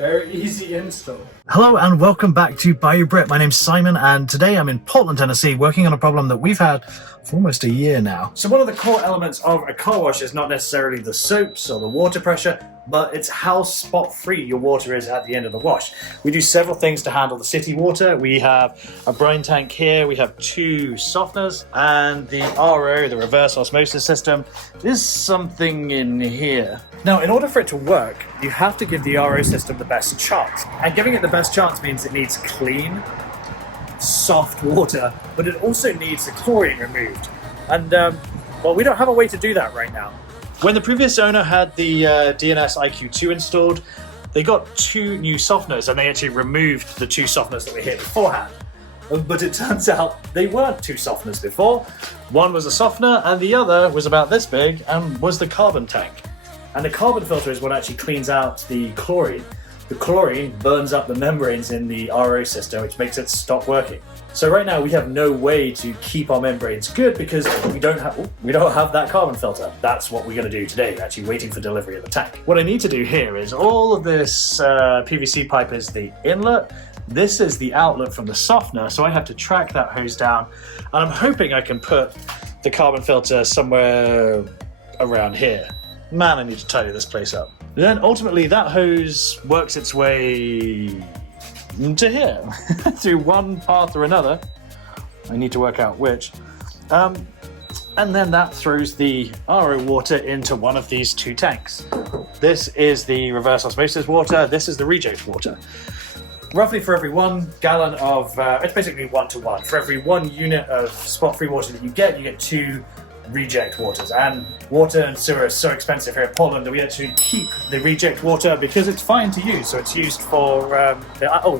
Very easy install. Hello and welcome back to Bayou Brit. My name's Simon and today I'm in Portland, Tennessee, working on a problem that we've had for almost a year now. So one of the core elements of a car wash is not necessarily the soaps or the water pressure, but it's how spot-free your water is at the end of the wash. We do several things to handle the city water. We have a brine tank here, we have 2 softeners, and the RO, the reverse osmosis system, is something in here. Now, in order for it to work, you have to give the RO system the best chance. And giving it the best chance means it needs clean, soft water, but it also needs the chlorine removed. And, well, we don't have a way to do that right now. When the previous owner had the DNS IQ2 installed, they got 2 new softeners and they actually removed the 2 softeners that were here beforehand. But it turns out they weren't 2 softeners before. One was a softener and the other was about this big and was the carbon tank. And the carbon filter is what actually cleans out the chlorine. The chlorine burns up the membranes in the RO system, which makes it stop working. So right now we have no way to keep our membranes good because we don't have that carbon filter. That's what we're going to do today, actually waiting for delivery of the tank. What I need to do here is all of this PVC pipe is the inlet. This is the outlet from the softener, so I have to track that hose down. And I'm hoping I can put the carbon filter somewhere around here. Man, I need to tidy this place up. Then ultimately that hose works its way to here through one path or another. I need to work out which. And then that throws the RO water into one of these 2 tanks. This is the reverse osmosis water. This is the reject water. Roughly for every 1 gallon of, it's basically 1-to-1. For every 1 unit of spot-free water that you get 2 reject waters. And water and sewer is so expensive here in Portland that we actually keep the reject water because it's fine to use. So it's used for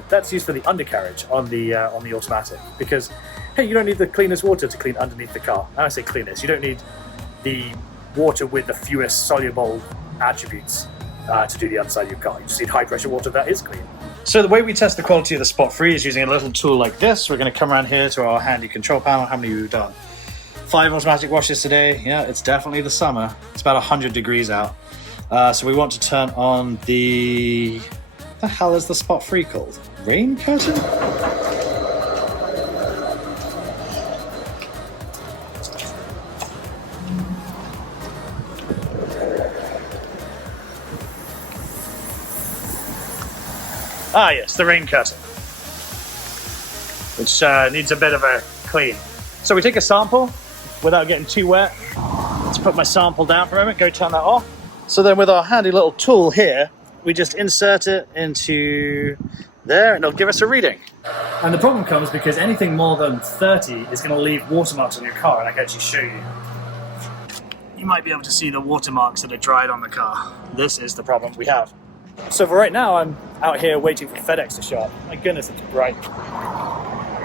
that's used for the undercarriage on the automatic, because hey, you don't need the cleanest water to clean underneath the car. And I say cleanest, you don't need the water with the fewest soluble attributes to do the underside of your car. You just need high pressure water that is clean. So the way we test the quality of the spot free is using a little tool like this. We're going to come around here to our handy control panel. How many we've done? 5 automatic washes today. Yeah, it's definitely the summer. It's about 100 degrees out. So we want to turn on the hell is the spot free called? Rain curtain? Ah yes, the rain curtain, which needs a bit of a clean. So we take a sample without getting too wet. Let's put my sample down for a moment, go turn that off. So then with our handy little tool here, we just insert it into there and it'll give us a reading. And the problem comes because anything more than 30 is going to leave watermarks on your car, and I can actually show you. You might be able to see the watermarks that are dried on the car. This is the problem we have. So for right now, I'm out here waiting for FedEx to show up. My goodness, it's bright.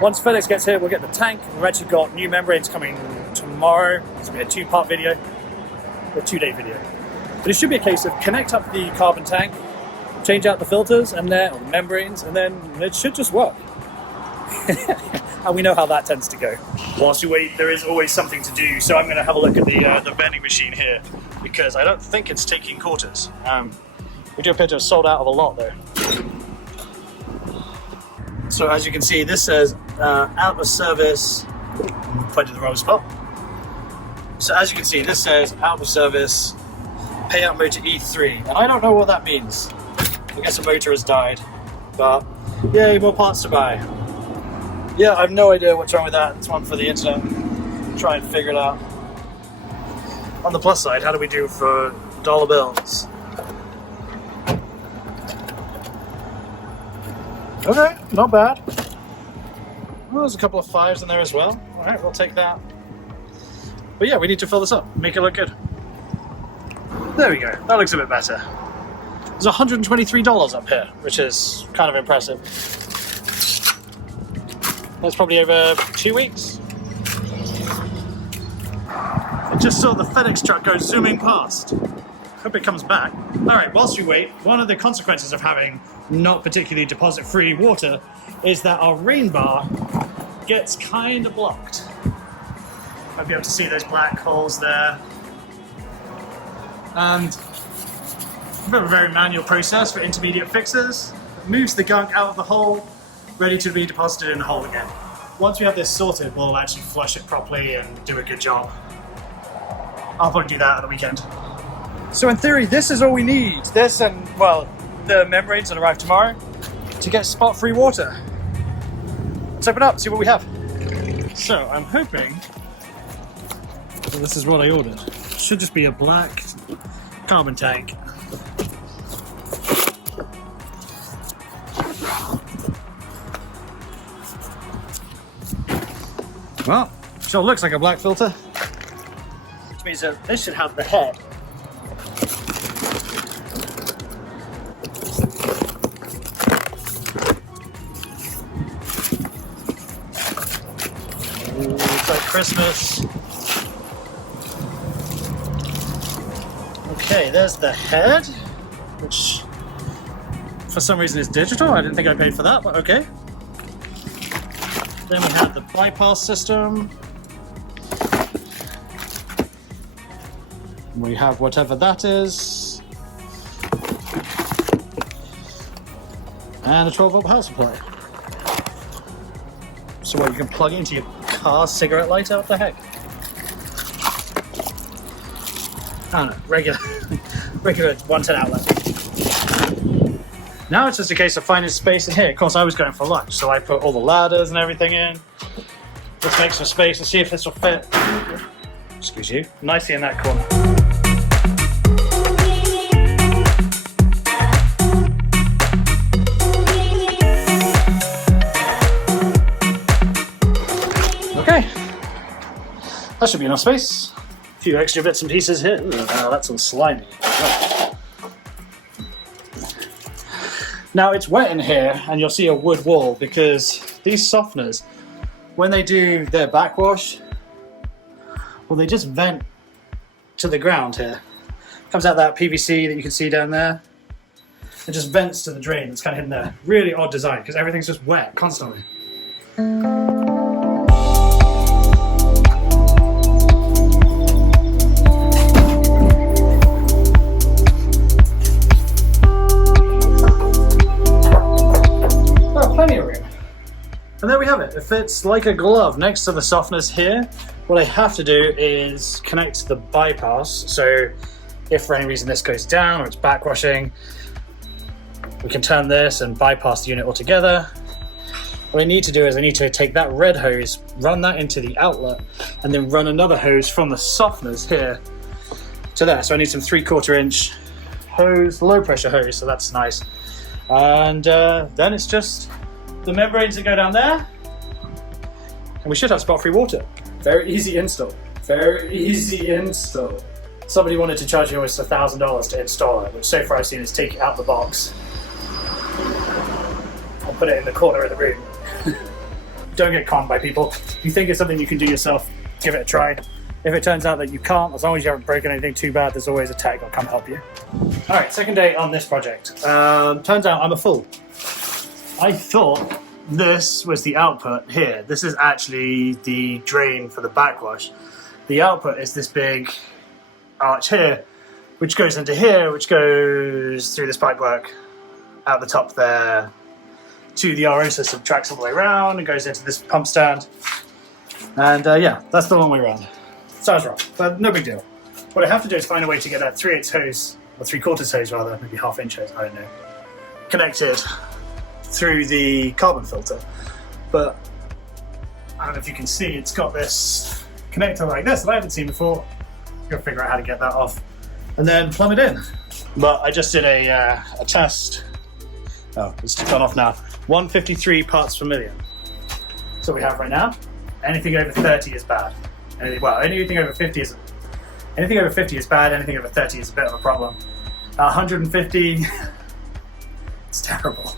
Once FedEx gets here, we'll get the tank. We've actually got new membranes coming tomorrow. It's going to be a 2-part video, a 2-day video. But it should be a case of connect up the carbon tank, change out the filters and or the membranes, and then it should just work. And we know how that tends to go. Whilst you wait, there is always something to do. So I'm going to have a look at the vending machine here, because I don't think it's taking quarters. We do appear to have sold out of a lot though. So as you can see, this says out of service, pointed to the wrong spot. So as you can see, this says out of service, payout motor E3. And I don't know what that means. I guess a motor has died, but yay, more parts to buy. Yeah, I have no idea what's wrong with that. It's one for the internet. Try and figure it out. On the plus side, how do we do for dollar bills? Okay, not bad. Well, there's a couple of 5s in there as well. All right, we'll take that. But yeah, we need to fill this up, make it look good. There we go, that looks a bit better. There's $123 up here, which is kind of impressive. That's probably over 2 weeks. I just saw the FedEx truck go zooming past. Hope it comes back. All right, whilst we wait, one of the consequences of having not particularly deposit-free water is that our rain bar gets kind of blocked. Might be able to see those black holes there. And a bit of a very manual process for intermediate fixes. Moves the gunk out of the hole, ready to be deposited in the hole again. Once we have this sorted, we'll actually flush it properly and do a good job. I'll probably do that at the weekend. So in theory, this is all we need. This and, well, the membranes that arrive tomorrow to get spot-free water. Let's open up, see what we have. So I'm hoping that this is what I ordered. It should just be a black carbon tank. Well, sure looks like a black filter. Which means that this should have the head. Ooh, looks like Christmas. Okay, there's the head, which for some reason is digital. I didn't think I paid for that, but okay. Then we have the bypass system. We have whatever that is. And a 12-volt power supply. So what, you can plug it into your car cigarette lighter? What the heck? I don't know, regular 110 outlet. Now it's just a case of finding space in here. Of course, I was going for lunch, so I put all the ladders and everything in. Let's make some space and see if this will fit. Excuse you. Nicely in that corner. Okay. That should be enough space. A few extra bits and pieces here. Ooh, now that's all slimy. Now it's wet in here and you'll see a wood wall because these softeners, when they do their backwash, well, they just vent to the ground here. Comes out that PVC that you can see down there. It just vents to the drain that's kind of hidden there. Really odd design because everything's just wet constantly. And there we have it. It fits like a glove next to the softeners here. What I have to do is connect the bypass. So if for any reason this goes down or it's backwashing, we can turn this and bypass the unit altogether. What I need to do is I need to take that red hose, run that into the outlet, and then run another hose from the softeners here to there. So I need some 3/4 inch hose, low pressure hose, so that's nice. And then it's just the membranes that go down there, and we should have spot-free water. Very easy install. Very easy install. Somebody wanted to charge you almost $1,000 to install it, which so far I've seen is take it out the box and put it in the corner of the room. Don't get conned by people. If you think it's something you can do yourself, give it a try. If it turns out that you can't, as long as you haven't broken anything too bad, there's always a tech that'll come help you. All right, second day on this project. Turns out I'm a fool. I thought this was the output here. This is actually the drain for the backwash. The output is this big arch here, which goes into here, which goes through this pipework out the top there to the RO system, tracks all the way around and goes into this pump stand. And yeah, that's the long way around. Sounds wrong, but no big deal. What I have to do is find a way to get that 3/8 hose, or 3/4 hose rather, maybe 1/2 inch hose, I don't know, connected through the carbon filter. But I don't know if you can see, it's got this connector like this that I haven't seen before. Gotta figure out how to get that off and then plumb it in. But I just did a test. Oh, it's gone off now. 153 parts per million. So we have right now. Anything over 30 is bad. Anything over 50 is bad. Anything over 30 is a bit of a problem. 150, it's terrible.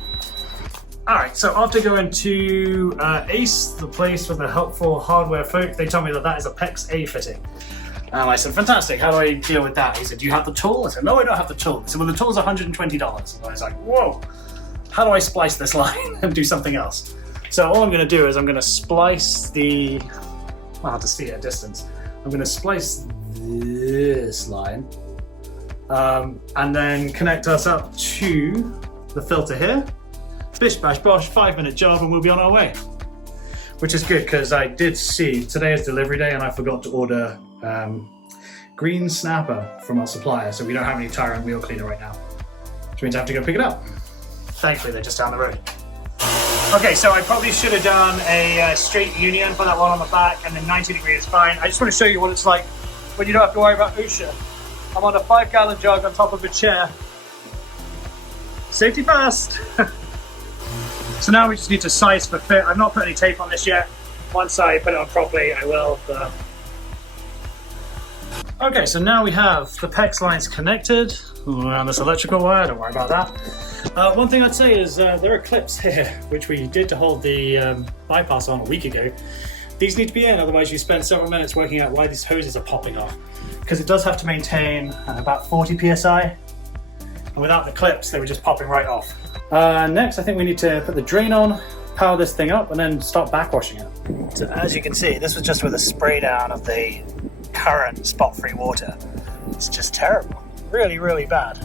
All right, so after going to Ace, the place for the helpful hardware folk, they told me that that is a PEX A fitting. And I said, fantastic, how do I deal with that? He said, do you have the tool? I said, no, I don't have the tool. He said, well, the tool's $120. And I was like, whoa, how do I splice this line and do something else? So all I'm gonna do is I'm gonna splice the, I'll have to see it at a distance. I'm gonna splice this line and then connect us up to the filter here. Bish bash bosh, 5-minute job and we'll be on our way. Which is good because I did see today is delivery day and I forgot to order green snapper from our supplier, so we don't have any tire and wheel cleaner right now, which means I have to go pick it up. Thankfully they're just down the road. Okay, so I probably should have done a straight union for that one on the back, and then 90 degrees is fine. I just want to show you what it's like when you don't have to worry about OSHA. I'm on a 5-gallon jug on top of a chair. Safety first. So now we just need to size for fit. I've not put any tape on this yet. Once I put it on properly, I will. Okay, so now we have the PEX lines connected around this electrical wire. Don't worry about that. One thing I'd say is there are clips here, which we did to hold the bypass on a week ago. These need to be in, otherwise you spend several minutes working out why these hoses are popping off. Because it does have to maintain about 40 PSI. And without the clips, they were just popping right off. Next, I think we need to put the drain on, power this thing up, and then start backwashing it. So as you can see, this was just with a spray down of the current spot-free water. It's just terrible. Really, really bad.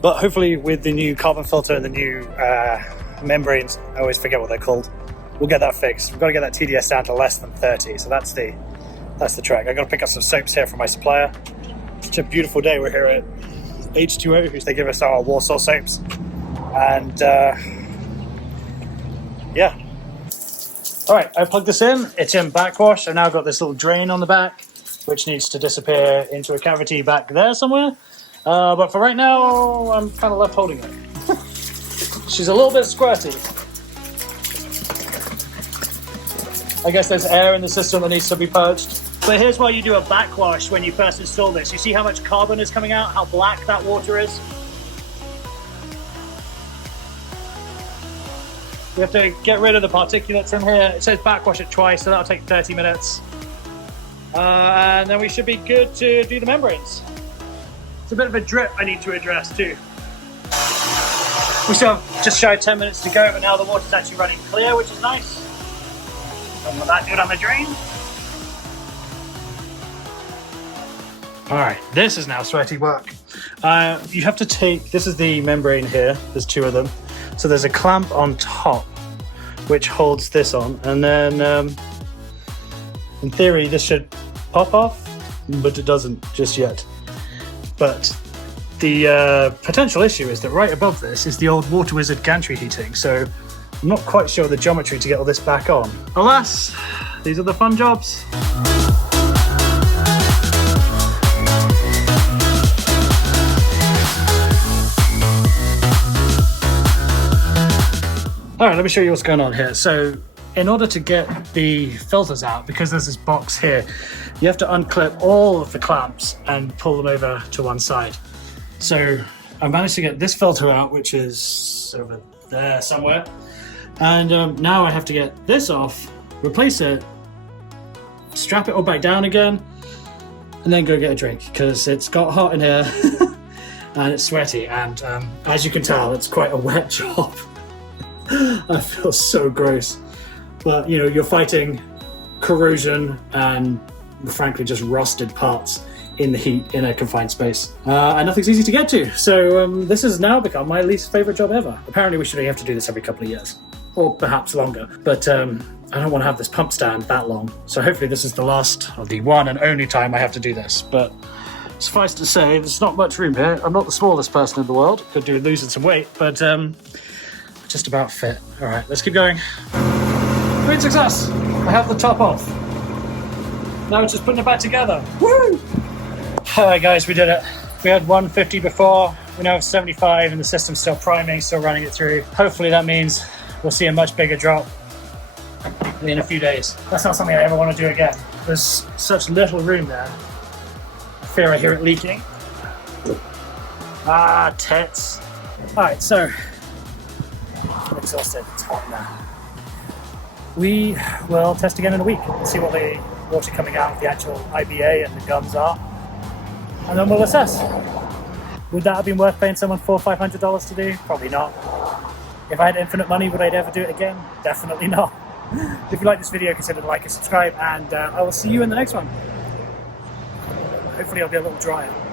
But hopefully with the new carbon filter and the new membranes, I always forget what they're called, we'll get that fixed. We've got to get that TDS down to less than 30, so that's the track. I've got to pick up some soaps here from my supplier. It's such a beautiful day. We're here at H2O, which they give us our Warsaw soaps. And yeah. All right, I plugged this in. It's in backwash. I've now got this little drain on the back, which needs to disappear into a cavity back there somewhere. But for right now, I'm kind of left holding it. She's a little bit squirty. I guess there's air in the system that needs to be purged. But here's why you do a backwash when you first install this. You see how much carbon is coming out, how black that water is? We have to get rid of the particulates in here. It says backwash it twice, so that'll take 30 minutes. And then we should be good to do the membranes. It's a bit of a drip I need to address too. We still have just shy of 10 minutes to go, but now the water's actually running clear, which is nice. And with that, do it on the drain. All right, this is now sweaty work. You have to take, this is the membrane here, there's 2 of them. So there's a clamp on top, which holds this on. And then in theory, this should pop off, but it doesn't just yet. But the potential issue is that right above this is the old Water Wizard gantry heating. So I'm not quite sure the geometry to get all this back on. Alas, these are the fun jobs. All right, let me show you what's going on here. So in order to get the filters out, because there's this box here, you have to unclip all of the clamps and pull them over to one side. So I managed to get this filter out, which is over there somewhere. And now I have to get this off, replace it, strap it all back down again, and then go get a drink because it's got hot in here and it's sweaty. And as you can tell, it's quite a wet job. I feel so gross, but you know, you're fighting corrosion and frankly just rusted parts in the heat in a confined space, and nothing's easy to get to. So this has now become my least favorite job ever. Apparently we should only have to do this every couple of years, or perhaps longer, but I don't want to have this pump stand that long. So hopefully this is the last, or the one and only time I have to do this. But suffice to say, there's not much room here. I'm not the smallest person in the world. Could do with losing some weight, but just about fit. All right, let's keep going. Great success. I have the top off. Now it's just putting it back together. Woo! All right, guys, we did it. We had 150 before. We now have 75, and the system's still priming, still running it through. Hopefully that means we'll see a much bigger drop in a few days. That's not something I ever want to do again. There's such little room there. I fear I hear it leaking. Ah, tits. All right, so I'm exhausted, it's hot now. We will test again in a week and see what the water coming out of the actual IBA and the gums are, and then we'll assess. Would that have been worth paying someone $400 or $500 to do? Probably not. If I had infinite money, would I ever do it again? Definitely not. If you like this video, consider to like and subscribe, and I will see you in the next one. Hopefully hopefully it'll be a little drier.